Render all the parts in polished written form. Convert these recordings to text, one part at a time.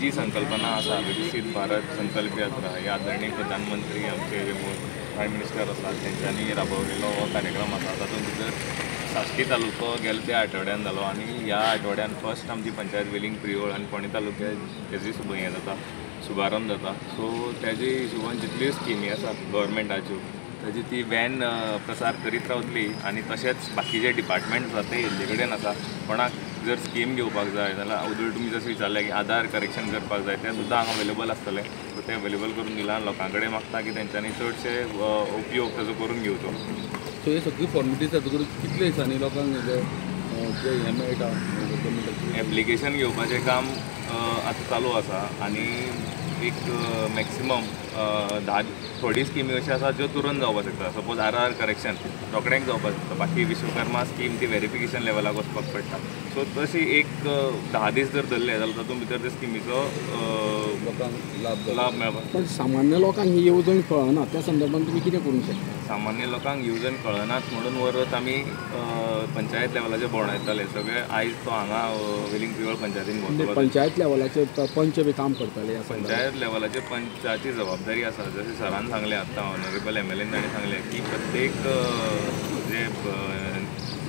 जी संकल्पना आसा विकसित भारत संकल्प यात्रा ही आदरणीय प्रधानमंत्री आमचे जे प्रायम मिनिस्टर आसात तेंच्यांनी राबवलेलो हो कार्यक्रम आसा। तातूंत भितर साश्टी तालुको गेल्या त्या आठवड्यान जालो आनी ह्या आठवड्यान फर्स्ट आमची पंचायत वेलिंग प्रियोळ आनी फोंडें तालुक्यात तेजी हें जाता शुभारंभ जाता। सो तेजे हिशोबान जितल्यो स्किमी आसा गव्हर्मेंटाच्यो ताजी ती वॅन प्रसार करीत रावतली आनी तशेंच बाकीचे डिपार्टमेंट आसा ते येल्ले कडेन आसा। कोणाक जर स्कीम घेवपाक जाय जाल्यार उदळ तुमी जसं विचारलें की आधार करेक्शन करपाक जाय तें सुद्दां हांगा अवेलेबल आसतलें। सो तें अवेलेबल करून दिलां लोकां कडेन मागता की तेंच्यांनी चडशे उपयोग ताजो करून घेवचो। सो हे सगळी फॉर्मेलिटीज जातकूर कितले दिसांनी लोकांक जे हें मेळटा एप्लिकेशन घेवपाचें काम आतां चालू आसा आनी एक मॅक्सिमम थोडी स्किमी अशी आसा ज्यो तुरंत जावपाक शकता। सपोज आधार करेक्शन रोखडेंच जावपाक शकता, बाकी विश्वकर्मा स्कीम ती व्हेरिफिकेशन लेवलाक वचपाक पडटा। सो तशी एक 10 दीस जर धरले जाल्यार तातूंत भितर त्या स्किमीचो लोकांक लाभ मेळपाक। पण सामान्य लोकांक ही येवजण कळना, त्या संदर्भात तुम्ही कितें करूंक शकता? सामान्य लोकांक येवजण कळनात म्हणून व्हरत आमी पंचायत लेवलाचेर भोंवडायताले सगळे। आयज तो हांगा वेलिंग प्रियोळ पंचायतीन भोंवतलो। पंचायत लेवलाचेर पंच बी काम करताले। पंचायत लेवलाचेर पंचाची जबाबदारी आसा। जशें सरान सांगलें आतां ऑनरेबल MLAन ताणें सांगलें की प्रत्येक जे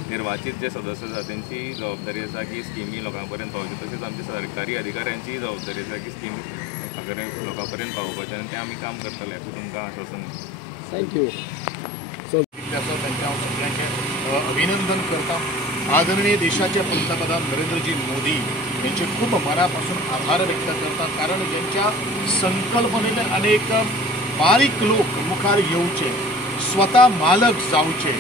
निर्वाचित जे सदस्य आसा तेंची जबाबदारी आसा की स्किमी लोकां पर्यंत पावच्यो। तशेंच आमच्या सरकारी अधिकाऱ्यांची जबाबदारी आसा की स्किमी लोकां पर्यंत पावोवपाचें आनी तें आमी काम करतले अशें तुमकां आश्वासन दिता। थँक्यू। त्यांच्या सगळ्यांचे अभिनंदन करता। आदरणीय देशाचे पंतप्रधान नरेंद्रजी मोदी यांचे खूप मनापासून आभार व्यक्त करतात, कारण ज्यांच्या संकल्पनेने अनेक बारीक लोक मुखार येवचे, स्वतः मालक जावचे,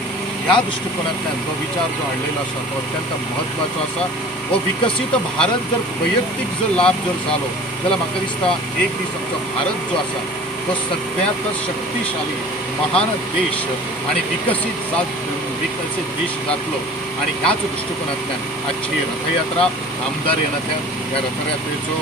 ह्या दृष्टिकोनातल्यान तो विचार जो हाडलेलो आसा तो अत्यंत महत्वाचो आसा। व विकसित भारत जर वैयक्तीक जर लाभ जर जालो जाल्यार म्हाका दिसता एक दीस आमचो भारत जो आसा तो सगळ्यांत शक्तिशाली महान देश आणि विकसित देश जातलो। आणि ह्याच दृष्टिकोनातल्यान आजची रथयात्रा आमदार येनाथ्यान ह्या रथयात्रेचो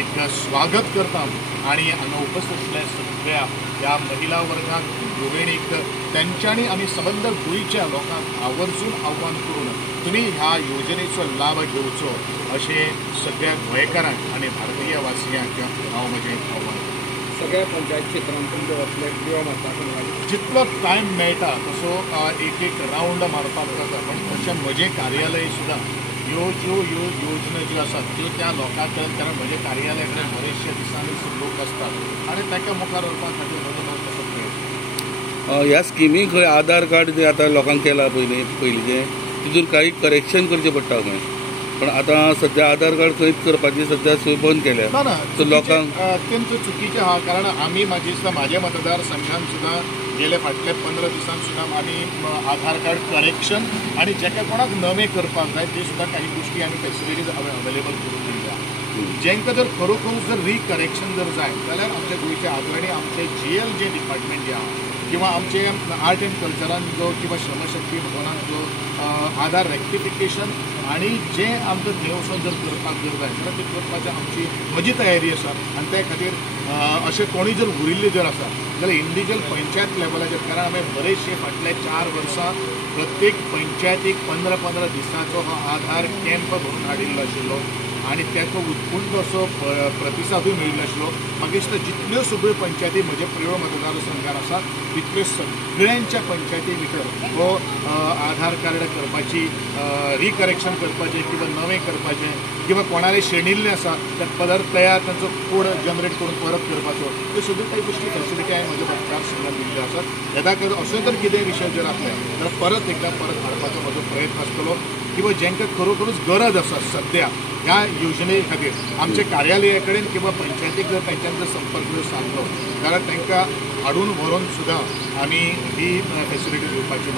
एक स्वागत करता आणि हांगा उपस्थित आशिल्ल्या सगळ्या ह्या महिला वर्गाक गृहिणीक तेंच्यांनी आमी सबंद गोंयच्या लोकांक आवर्जून आव्हान करून तुम्ही ह्या योजनेचो लाभ घेवचो अशें सगळ्या गोंयकारांक आणि भारतीय वासियांक हांव म्हजें आव्हान करतां। सगळ्या पंचायत क्षेत्रांत तुमचे वतले प्रियो मारपाक जितलो टायम मेळटा तसो एक रावंड मारपाक जाता, पण तशें म्हजें कार्यालय सुद्दां ह्यो ज्यो योजना ज्यो आसात त्यो त्या लोकां कडेन, कारण म्हजे कार्यालय कडेन बरेचशे दिसांनी लोक आसतात आनी तांकां मुखार व्हरपा खातीर म्हजो तसो प्रयत्न। ह्या स्किमीक खंय आधार कार्ड जे आतां लोकांक केला पयलींचे तितून काही करेक्शन करचें पडटा खंय, पण आतां सध्या आधार कार्ड खंयच करपाची सध्या सोय बंद केल्या। ना सो लोकांक अत्यंत चुकीचें आहा, कारण आमी म्हाज्या मतदारसंघान सुद्दां गेले फाटल्या 15 दिसान सुद्दां आमी आधार कार्ड करेक्शन आणि जेका कोणाक नवें करपाक जाय ते सुद्दां काही गोष्टी आमी फॅसिलिटीज अवेलेबल करून दिल्या। जेंकां जर खरोखर जर रिकरेक्शन जर जाय जाल्यार आमच्या गोंयचे आदरणीय आमचे GL जे डिपार्टमेंट जे आहा किंवा आमचे आर्ट एंड कल्चरान जो किंवा श्रमशक्ती भवनान जो आधार रेक्टिफिकेशन आणि जे आमकां थंय वचून जर करपाक जर जाय जाल्यार ते करपाची आमची म्हजी तयारी आसा। आनी त्या खातीर अशें कोणी जर उरिल्ले जर आसा जाल्यार इंडिविज्युअल पंचायत लेवलाचेर, कारण आमी बरेचशे फाटले 4 वर्सां प्रत्येक पंचायतीक 15-15 दिसांचो हो आधार कॅम्प भरून हाडिल्लो आशिल्लो आणि त्याचो उत्फुल्ल असो प्रतिसादूय मेळिल्लो आशिल्लो। म्हाका दिसता जितल्यो सगळ्यो पंचायती म्हजे प्रिय मतदारसंघान आसात तितल्यो सगळ्यांच्या पंचायती भितर हो आधार कार्ड करपाची रिकरेक्शन करपाचें किंवा नवें करपाचें किंवा कोणाले शेणिल्ले आसा ते परत तयार तांचो कोड जनरेट करून परत करपाचो, त्यो सगळ्यो काही गोष्टी फॅसिलिटी हांवें म्हज्या मतदारसंघान दिल्ल्यो आसात। येता कर अशें जर कितें विशय जर आसले जाल्यार परत हाडपाचो म्हजो प्रयत्न आसतलो किंवा जेंकां खरोखरूच गरज आसा सद्या ह्या योजने खातीर आमच्या कार्यालया कडेन किंवा पंचायतीक जर तांच्यान जर संपर्क जर साधलो जाल्यार तांकां हाडून व्हरून सुद्दां आमी ही फॅसिलिटी दिवपाची